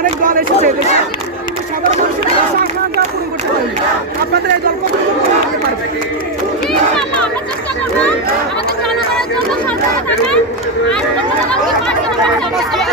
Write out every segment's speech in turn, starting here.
অনেক দল এসেছে দেশে, সাধারণ মানুষের আশা আকাঙ্ক্ষা পূরণ করতে পারেনি। আপনাদের এই দল কতটুকু পূরণ করতে পারবে? ইনশাআল্লাহ আমরা চেষ্টা করব আমাদের জনগণের জন্য সর্বদা থাকার, আর জনগণকে পাঠিয়ে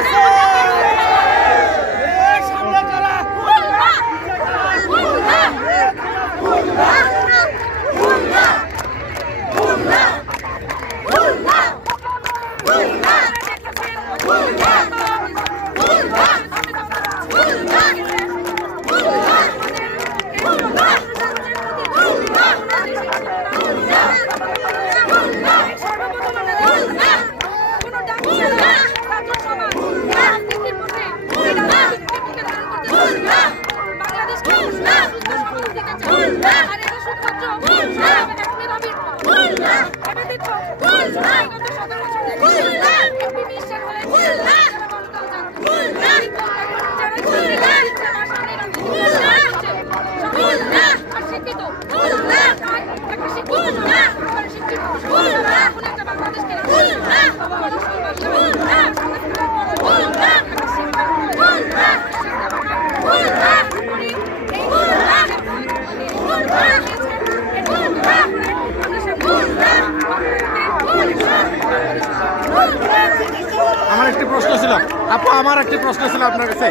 আমার একটি প্রশ্ন ছিল আপু, আমার একটি প্রশ্ন ছিল আপনার কাছে।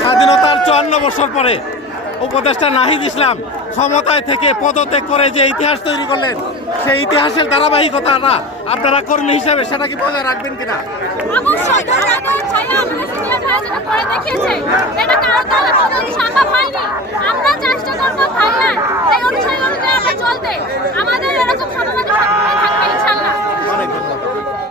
স্বাধীনতার 54 বছর পরে উপদেষ্টা নাহিদ ইসলাম ক্ষমতায় থেকে পদত্যাগ করে যে ইতিহাস তৈরি করলেন, সেই ইতিহাসের ধারাবাহিকতাটা আপনারা কর্মী হিসেবে সেটা কি বজায় রাখবেন কিনা? অবশ্যই ধন্যবাদ ছায়া আমাদের সিনিয়র ভাই যেটা করে দেখিয়েছে এটা কারো দ্বারা কখনো সম্ভব হয়নি। আমরা চেষ্টা করব ভাইয়া এই অনুযায়ী আমরা চলতে, আমাদের এরকম সমাজে